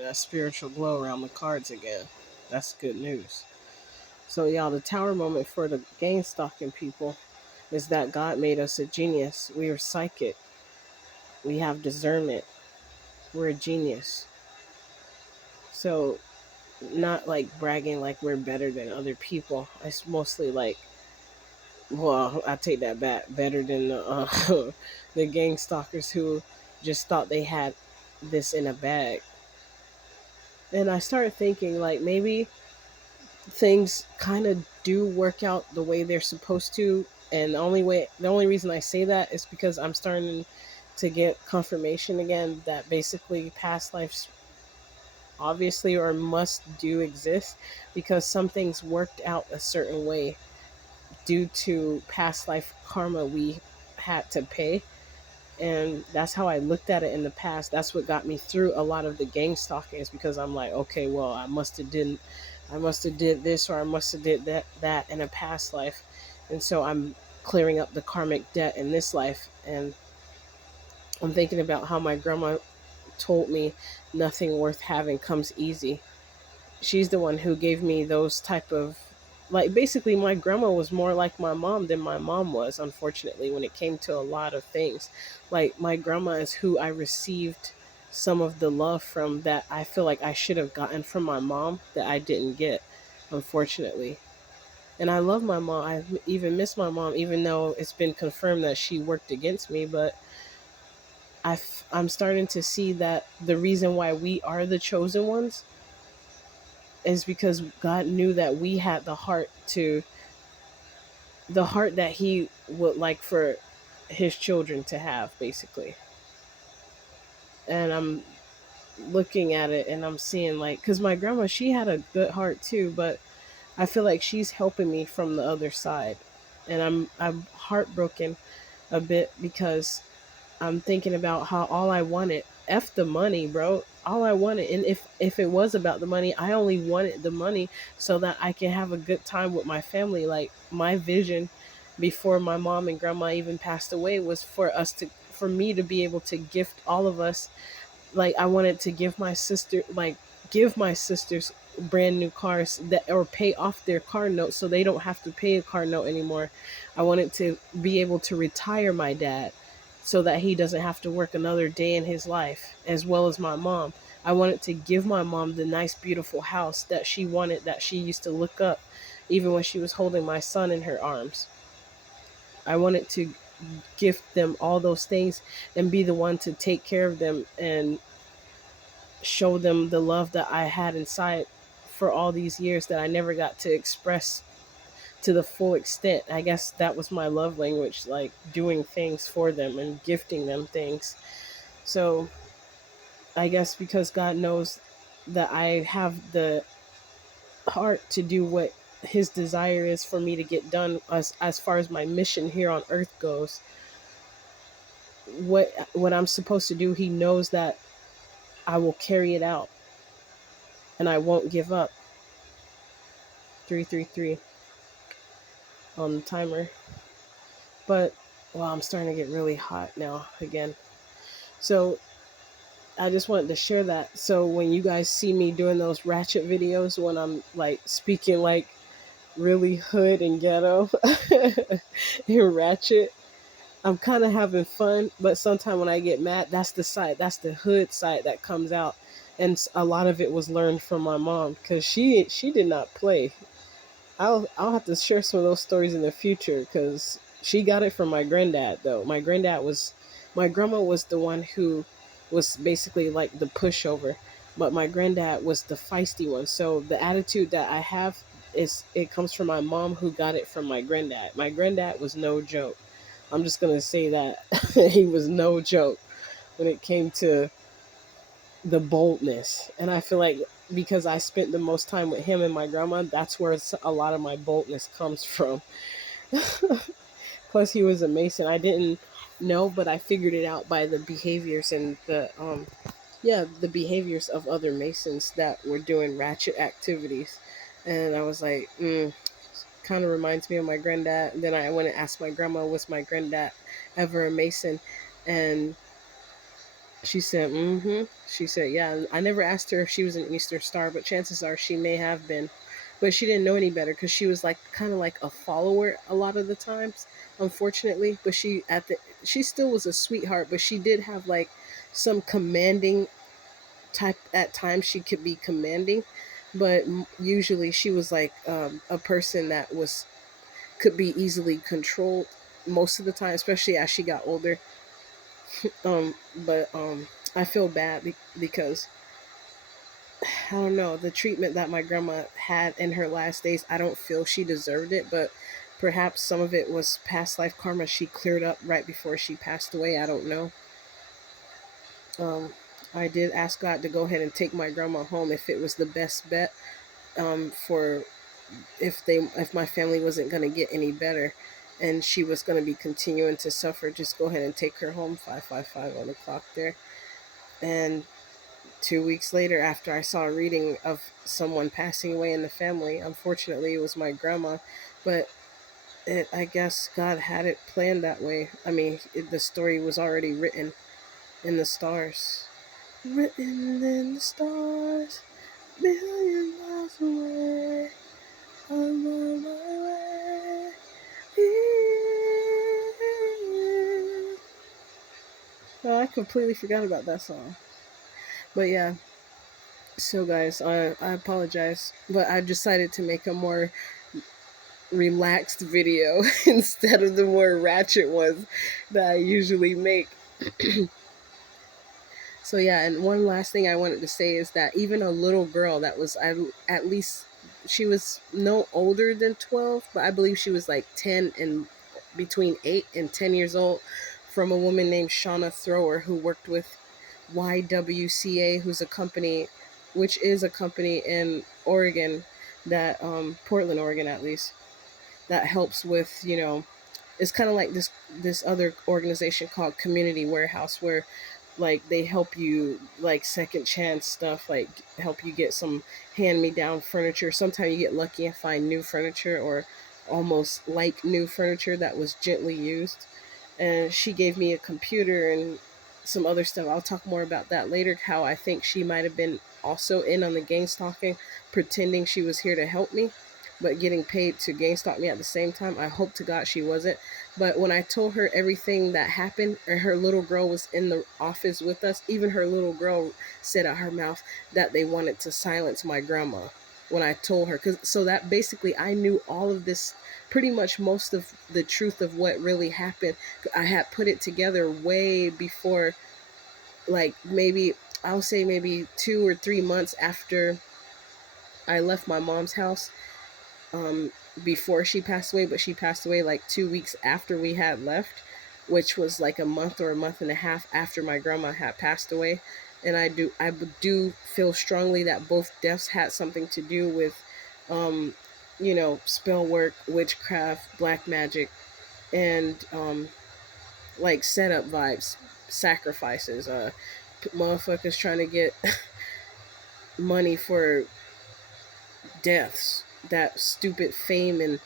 having that spiritual glow around the cards again. That's good news. So, y'all, the tower moment for the game stalking people is that God made us a genius. We are psychic. We have discernment. We're a genius. So, not like bragging like we're better than other people. It's mostly like, well, I take that back. Better than the gang stalkers who just thought they had this in a bag. And I started thinking like maybe things kind of do work out the way they're supposed to. And the only reason I say that is because I'm starting to get confirmation again that basically past lives obviously or must do exist because some things worked out a certain way due to past life karma we had to pay. And that's how I looked at it in the past. That's what got me through a lot of the gang stalking is because I'm like, okay, well, I must have did this or I must have did that in a past life. And so I'm clearing up the karmic debt in this life. And I'm thinking about how my grandma told me nothing worth having comes easy. She's the one who gave me those type of like basically my grandma was more like my mom than my mom was, unfortunately, when it came to a lot of things. Like my grandma is who I received some of the love from that I feel like I should have gotten from my mom that I didn't get, unfortunately. And I love my mom. I even miss my mom, even though it's been confirmed that she worked against me. But I'm starting to see that the reason why we are the chosen ones is because God knew that we had the heart that He would like for His children to have, basically. And I'm looking at it and I'm seeing like, because my grandma, she had a good heart too, but I feel like she's helping me from the other side, and I'm heartbroken a bit because I'm thinking about how all I wanted, F the money, bro. All I wanted, and if it was about the money, I only wanted the money so that I can have a good time with my family. Like my vision before my mom and grandma even passed away was for me to be able to gift all of us. Like I wanted to give my sisters brand new cars that or pay off their car note so they don't have to pay a car note anymore. I wanted to be able to retire my dad so that he doesn't have to work another day in his life, as well as my mom. I wanted to give my mom the nice beautiful house that she wanted, that she used to look up even when she was holding my son in her arms. I wanted to gift them all those things and be the one to take care of them and show them the love that I had inside for all these years that I never got to express to the full extent. I guess that was my love language, like doing things for them and gifting them things. So I guess because God knows that I have the heart to do what His desire is for me to get done as far as my mission here on earth goes, what I'm supposed to do, He knows that I will carry it out and I won't give up. 333 on the timer. But wow, I'm starting to get really hot now again. So I just wanted to share that. So when you guys see me doing those ratchet videos, when I'm like speaking like really hood and ghetto and ratchet, I'm kind of having fun. But sometimes when I get mad, that's the hood side that comes out. And a lot of it was learned from my mom because she did not play. I'll have to share some of those stories in the future because she got it from my granddad though. My grandma was the one who was basically like the pushover, but my granddad was the feisty one. So the attitude that I have is it comes from my mom who got it from my granddad. My granddad was no joke. I'm just gonna say that he was no joke when it came to the boldness. And I feel like because I spent the most time with him and my grandma, that's where a lot of my boldness comes from. Plus, he was a Mason. I didn't know, but I figured it out by the behaviors and the behaviors of other Masons that were doing ratchet activities. And I was like, kind of reminds me of my granddad. And then I went and asked my grandma, was my granddad ever a Mason? And she said, mm-hmm. She said, yeah, I never asked her if she was an Eastern Star, but chances are she may have been. But she didn't know any better because she was like kind of like a follower a lot of the times, unfortunately. But she still was a sweetheart, but she did have like some commanding type at times. She could be commanding, but usually she was like a person that was could be easily controlled most of the time, especially as she got older. But I feel bad because I don't know, the treatment that my grandma had in her last days. I don't feel she deserved it, but perhaps some of it was past life karma she cleared up right before she passed away. I don't know. Um, I did ask God to go ahead and take my grandma home if it was the best bet. For if my family wasn't going to get any better, and she was going to be continuing to suffer, just go ahead and take her home. 555 on the clock there. And 2 weeks later, after I saw a reading of someone passing away in the family, unfortunately, it was my grandma, but I guess God had it planned that way. I mean, the story was already written in the stars. Written in the stars, million miles away, I'm on my way. Oh, I completely forgot about that song. But yeah, so guys, I apologize, but I decided to make a more relaxed video instead of the more ratchet ones that I usually make. So yeah, and one last thing I wanted to say is that even a little girl that was at least she was no older than 12, but I believe she was like 10 and between 8 and 10 years old, from a woman named Shauna Thrower who worked with YWCA, who's a company, which is a company in Oregon that Portland, Oregon at least, that helps with, it's kind of like this other organization called Community Warehouse, where like they help you like second chance stuff, like help you get some hand me down furniture. Sometimes you get lucky and find new furniture or almost like new furniture that was gently used. And she gave me a computer and some other stuff. I'll talk more about that later, how I think she might have been also in on the gang stalking, pretending she was here to help me but getting paid to gang stalk me at the same time. I hope to God she wasn't. But when I told her everything that happened, and her little girl was in the office with us, even her little girl said out her mouth that they wanted to silence my grandma when I told her. So that basically I knew all of this, pretty much most of the truth of what really happened. I had put it together way before, like maybe, I'll say maybe 2 or 3 months after I left my mom's house, um, before she passed away, but she passed away like 2 weeks after we had left, which was like a month or a month and a half after my grandma had passed away. And I do feel strongly that both deaths had something to do with, um, spell work, witchcraft, black magic, and like setup vibes, sacrifices, motherfuckers trying to get money for deaths, that stupid fame and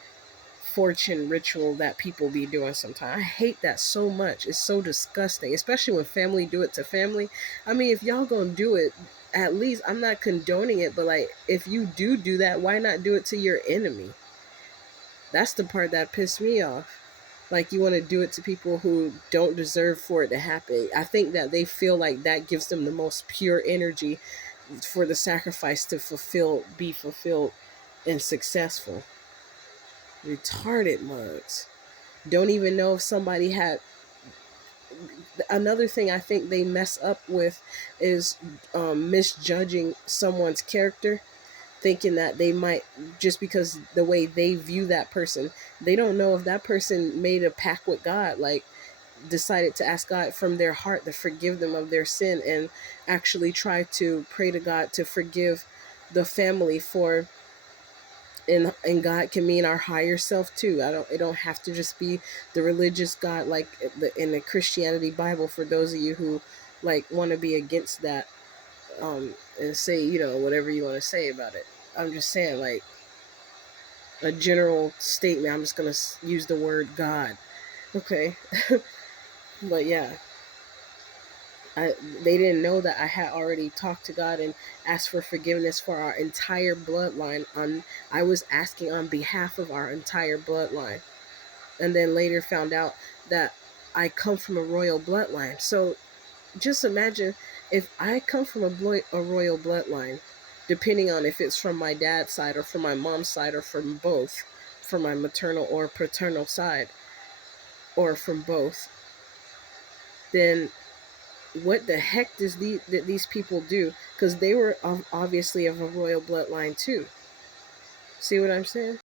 fortune ritual that people be doing sometimes. I hate that so much. It's so disgusting, especially when family do it to family. I mean, if y'all gonna do it, at least, I'm not condoning it, but like, if you do that, why not do it to your enemy? That's the part that pissed me off. Like, you want to do it to people who don't deserve for it to happen. I think that they feel like that gives them the most pure energy for the sacrifice to be fulfilled and successful. Retarded mugs. Don't even know if somebody had. Another thing I think they mess up with is misjudging someone's character, thinking that they might, just because the way they view that person, they don't know if that person made a pact with God, like decided to ask God from their heart to forgive them of their sin, and actually try to pray to God to forgive the family for. And God can mean our higher self too. It don't have to just be the religious God, like in the Christianity Bible, for those of you who like want to be against that, and say, whatever you want to say about it. I'm just saying, like, a general statement. I'm just going to use the word God. Okay. But yeah. I, they didn't know that I had already talked to God and asked for forgiveness for our entire bloodline. I was asking on behalf of our entire bloodline, and then later found out that I come from a royal bloodline. So just imagine if I come from a royal bloodline, depending on if it's from my dad's side or from my mom's side or from both, from my maternal or paternal side or from both, then what the heck did these people do? Because they were obviously of a royal bloodline too. See what I'm saying?